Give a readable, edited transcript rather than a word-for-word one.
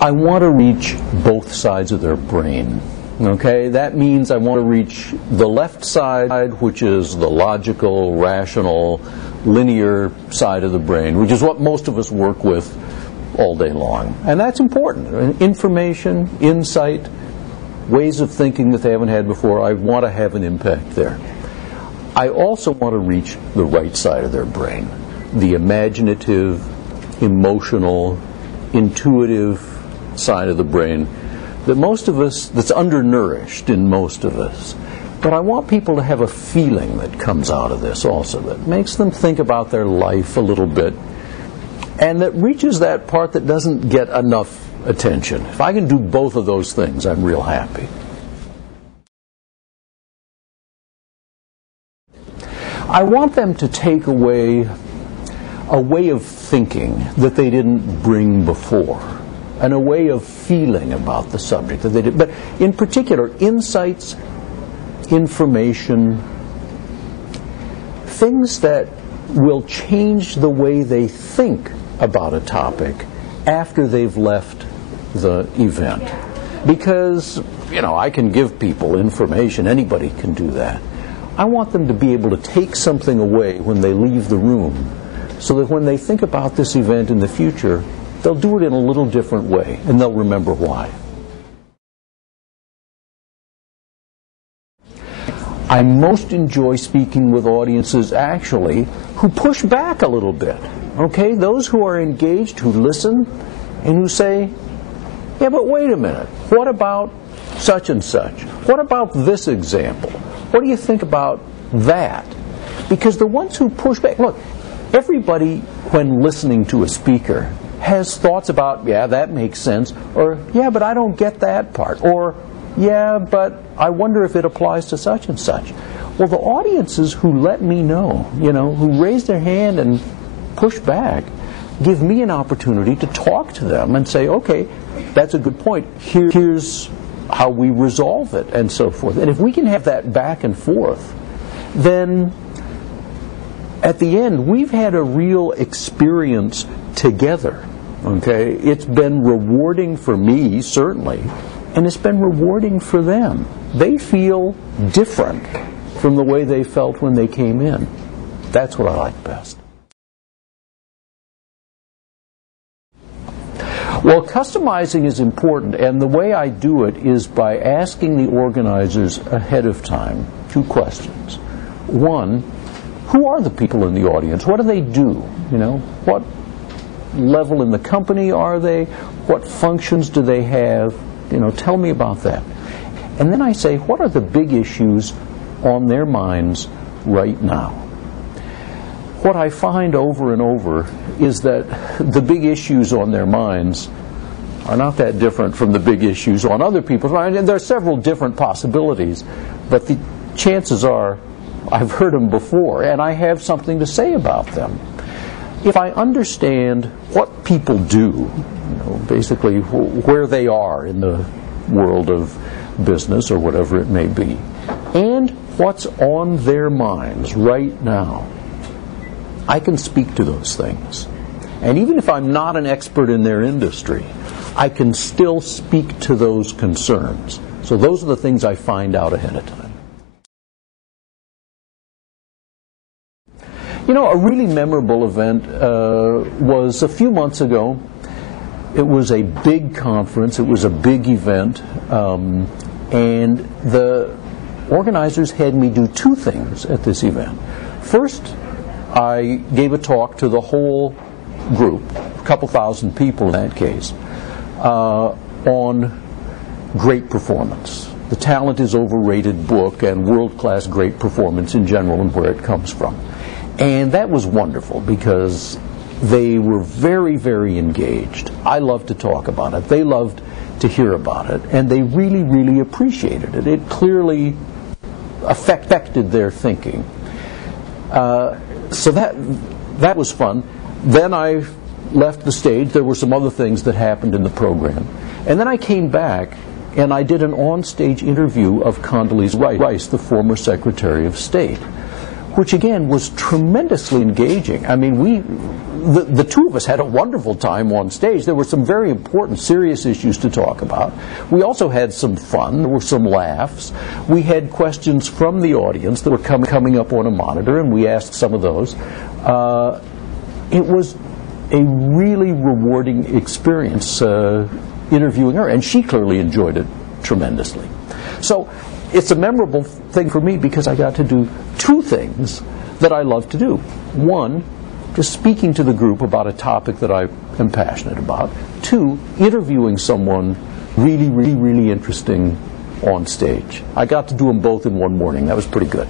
I want to reach both sides of their brain. Okay, that means I want to reach the left side, which is the logical, rational, linear side of the brain, which is what most of us work with all day long. And that's important. Information, insight, ways of thinking that they haven't had before. I want to have an impact there. I also want to reach the right side of their brain, the imaginative, emotional, intuitive side of the brain that most of us, that's undernourished in most of us. But I want people to have a feeling that comes out of this also, that makes them think about their life a little bit, and that reaches that part that doesn't get enough attention. If I can do both of those things, I'm real happy. I want them to take away a way of thinking that they didn't bring before, and a way of feeling about the subject that they did. But in particular, insights, information, things that will change the way they think about a topic after they've left the event. Because, you know, I can give people information, anybody can do that. I want them to be able to take something away when they leave the room, so that when they think about this event in the future, they'll do it in a little different way, and they'll remember why. I most enjoy speaking with audiences, actually, who push back a little bit. Okay? Those who are engaged, who listen, and who say, yeah, but wait a minute, what about such and such? What about this example? What do you think about that? Because the ones who push back, look, everybody, when listening to a speaker, has thoughts about, yeah, that makes sense, or, yeah, but I don't get that part, or, yeah, but I wonder if it applies to such and such. Well, the audiences who let me know, you know, who raise their hand and push back, give me an opportunity to talk to them and say, okay, that's a good point. Here's how we resolve it, and so forth. And if we can have that back and forth, then at the end, we've had a real experience together. Okay? It's been rewarding for me, certainly, and it's been rewarding for them. They feel different from the way they felt when they came in. That's what I like best. Well, customizing is important, and the way I do it is by asking the organizers ahead of time 2 questions. One, who are the people in the audience? What do they do? You know, what level in the company are they? What functions do they have? You know, tell me about that. And then I say, what are the big issues on their minds right now? What I find over and over is that the big issues on their minds are not that different from the big issues on other people's minds. And there are several different possibilities, but the chances are I've heard them before, and I have something to say about them. If I understand what people do, you know, basically where they are in the world of business or whatever it may be, and what's on their minds right now, I can speak to those things. And even if I'm not an expert in their industry, I can still speak to those concerns. So those are the things I find out ahead of time. You know, a really memorable event was a few months ago. It was a big conference. It was a big event. And the organizers had me do 2 things at this event. First, I gave a talk to the whole group, a couple thousand people in that case, on great performance. The Talent is Overrated book and world-class great performance in general and where it comes from. And that was wonderful because they were very, very engaged. I loved to talk about it. They loved to hear about it. And they really, really appreciated it. It clearly affected their thinking. So that was fun. Then I left the stage. There were some other things that happened in the program. And then I came back and I did an on-stage interview of Condoleezza Rice, the former Secretary of State, which again was tremendously engaging. I mean, the two of us had a wonderful time on stage. There were some very important, serious issues to talk about. We also had some fun. There were some laughs. We had questions from the audience that were coming up on a monitor, and we asked some of those. It was a really rewarding experience interviewing her, and she clearly enjoyed it tremendously. So it's a memorable thing for me because I got to do two things that I love to do. One, just speaking to the group about a topic that I am passionate about. Two, interviewing someone really, really, really interesting on stage. I got to do them both in one morning. That was pretty good.